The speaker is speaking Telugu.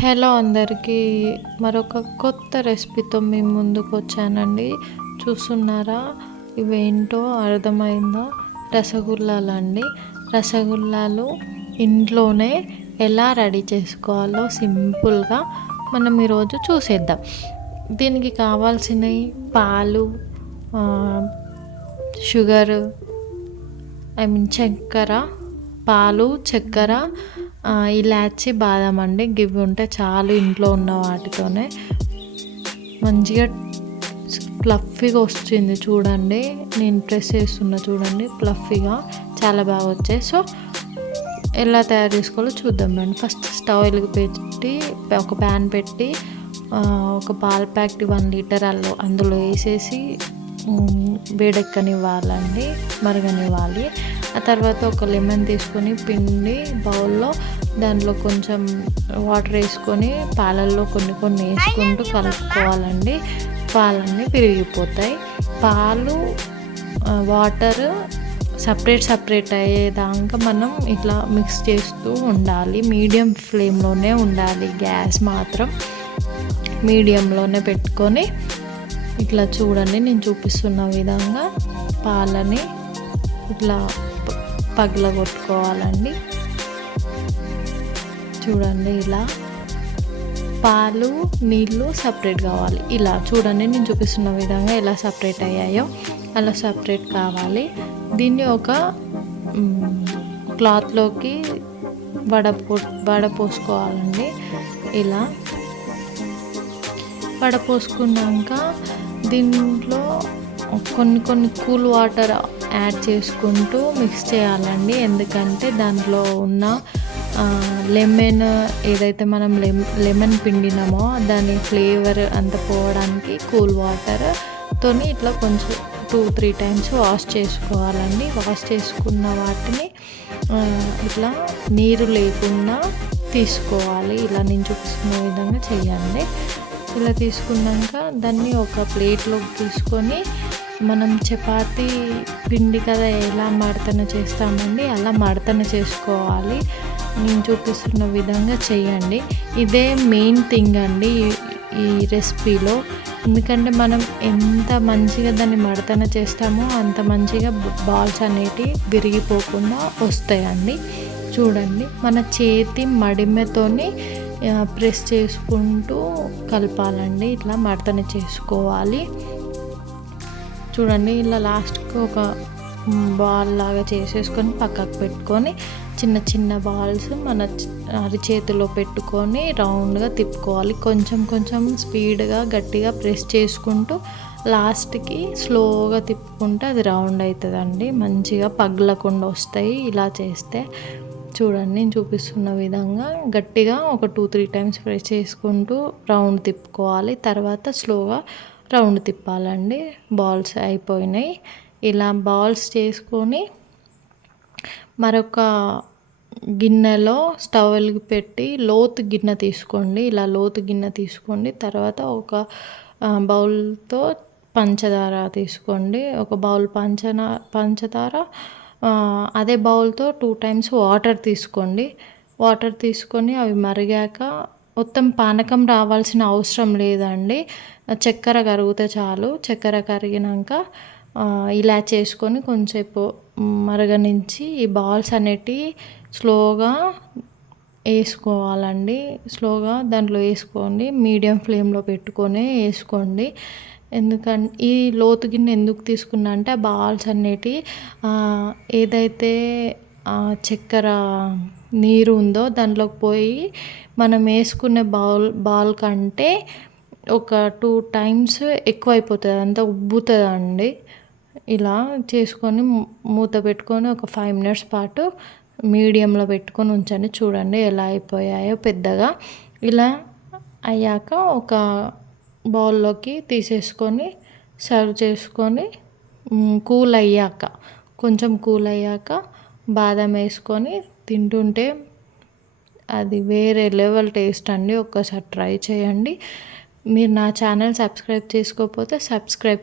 హలో అందరికీ మరొక కొత్త రెసిపీతో మీ ముందుకు వచ్చానండి. చూస్తున్నారా? ఇవేంటో అర్థమైందా? రసగుల్లాలండి. రసగుల్లాలు ఇంట్లోనే ఎలా రెడీ చేసుకోవాలో సింపుల్గా మనం ఈరోజు చూసేద్దాం. దీనికి కావాల్సినవి పాలు, షుగరు, చక్కెర, పాలు, చక్కెర, ఇలాచి, బాదం అండి. గివి ఉంటే చాలు ఇంట్లో ఉన్న వాటితోనే. మంచిగా ఫ్లఫీగా వచ్చింది చూడండి. నేను ప్రెస్ చేస్తున్నా చూడండి, ఫ్లఫీగా చాలా బాగా వచ్చాయి. సో ఎలా తయారు చేసుకోవాలో చూద్దాం రండి. ఫస్ట్ స్టవ్ వెలిగి పెట్టి ఒక ప్యాన్ పెట్టి ఒక పాల ప్యాకెట్ 1 లీటర్ అందులో వేసేసి వేడెక్కనివ్వాలండి, మరగనివ్వాలి. ఆ తర్వాత ఒక లెమన్ తీసుకొని పిండి బౌల్లో దాంట్లో కొంచెం వాటర్ వేసుకొని పాలల్లో కొన్ని కొన్ని వేసుకుంటూ కలుపుకోవాలండి. పాలన్నీ విరిగిపోతాయి. పాలు వాటర్ సపరేట్ అయ్యేదాకా మనం ఇట్లా మిక్స్ చేస్తూ ఉండాలి. మీడియం ఫ్లేమ్లోనే ఉండాలి. గ్యాస్ మాత్రం మీడియంలోనే పెట్టుకొని ఇట్లా చూడండి, నేను చూపిస్తున్న విధంగా పాలని ఇట్లా పగలగొట్టుకోవాలండి. చూడండి, ఇలా పాలు నీళ్ళు సపరేట్ కావాలి. ఇలా చూడండి, నేను చూపిస్తున్న విధంగా ఎలా సపరేట్ అయ్యాయో అలా సపరేట్ కావాలి. దీన్ని ఒక క్లాత్లోకి వడపోసుకోవాలండి. ఇలా వడపోసుకున్నాక దీంట్లో కొన్ని కూల్ వాటర్ యాడ్ చేసుకుంటూ మిక్స్ చేయాలండి. ఎందుకంటే దాంట్లో ఉన్న లెమన్ ఏదైతే మనం లెమన్ పిండినామో దాని ఫ్లేవర్ అంత పోవడానికి కూల్ వాటర్తోని ఇట్లా కొంచెం 2-3 టైమ్స్ వాష్ చేసుకోవాలండి. వాష్ చేసుకున్న వాటిని ఇట్లా నీరు లేకుండా తీసుకోవాలి. ఇలా నేను చూపిస్తున్న విధంగా చేయండి. ఇలా తీసుకున్నాక దాన్ని ఒక ప్లేట్లోకి తీసుకొని మనం చపాతీ పిండి కదా ఎలా మడతన చేస్తామండి, అలా మడతన చేసుకోవాలి. నేను చూపిస్తున్న విధంగా చేయండి. ఇదే మెయిన్ థింగ్ అండి ఈ రెసిపీలో. ఎందుకంటే మనం ఎంత మంచిగా దాన్ని మడతన చేస్తామో అంత మంచిగా బాల్స్ అనేటివి విరిగిపోకుండా వస్తాయండి. చూడండి, మన చేతి మడిమెతోని ప్రెస్ చేసుకుంటూ కలపాలండి. ఇట్లా మడతన చేసుకోవాలి. చూడండి, ఇలా లాస్ట్కి ఒక బాల్ లాగా చేసేసుకొని పక్కకు పెట్టుకొని చిన్న చిన్న బాల్స్ మన అరిచేతిలో పెట్టుకొని రౌండ్గా తిప్పుకోవాలి. కొంచెం స్పీడ్గా గట్టిగా ప్రెస్ చేసుకుంటూ లాస్ట్కి స్లోగా తిప్పుకుంటే అది రౌండ్ అవుతుందండి. మంచిగా పగలకుండా వస్తాయి ఇలా చేస్తే. చూడండి, నేను చూపిస్తున్న విధంగా గట్టిగా ఒక 2-3 టైమ్స్ ప్రెస్ చేసుకుంటూ రౌండ్ తిప్పుకోవాలి. తర్వాత స్లోగా రౌండ్ తిప్పాలండి. బాల్స్ అయిపోయినాయి. ఇలా బాల్స్ చేసుకొని మరొక గిన్నెలో స్టవ్ వెలిగి పెట్టి లోతు గిన్నె తీసుకోండి. ఇలా లోతు గిన్నె తీసుకోండి. తర్వాత ఒక బౌల్తో పంచదార తీసుకోండి. ఒక బౌల్ పంచదార, అదే బౌల్తో 2 టైమ్స్ వాటర్ తీసుకోండి. వాటర్ తీసుకొని అవి మరిగాక మొత్తం పానకం రావాల్సిన అవసరం లేదండి. చక్కెర కరిగితే చాలు. చక్కెర కరిగినాక ఇలా చేసుకొని కొంచెంసేపు మరగనించి ఈ బాల్స్ అనేటివి స్లోగా వేసుకోవాలండి. స్లోగా దాంట్లో వేసుకోండి. మీడియం ఫ్లేమ్లో పెట్టుకొని వేసుకోండి. ఎందుకంటే ఈ లోతు గిన్నె ఎందుకు తీసుకున్నా అంటే ఆ బాల్స్ అనేటివి ఏదైతే చక్కెర నీరు ఉందో దాంట్లోకి పోయి మనం వేసుకునే బాల్ కంటే ఒక 2 టైమ్స్ ఎక్కువ అయిపోతుంది, అంతా ఉబ్బుతుందండి. ఇలా చేసుకొని మూత పెట్టుకొని ఒక 5 మినిట్స్ పాటు మీడియంలో పెట్టుకొని ఉంచండి. చూడండి ఎలా అయిపోయాయో పెద్దగా. ఇలా అయ్యాక ఒక బౌల్లోకి తీసేసుకొని సర్వ్ చేసుకొని కొంచెం కూల్ అయ్యాక బాదం వేసుకొని తింటుంటే అది వేరే లెవెల్ టేస్ట్ అండి. ఒక్కసారి ట్రై చేయండి. మీరు నా ఛానల్ సబ్స్క్రైబ్ చేసుకోకపోతే సబ్స్క్రైబ్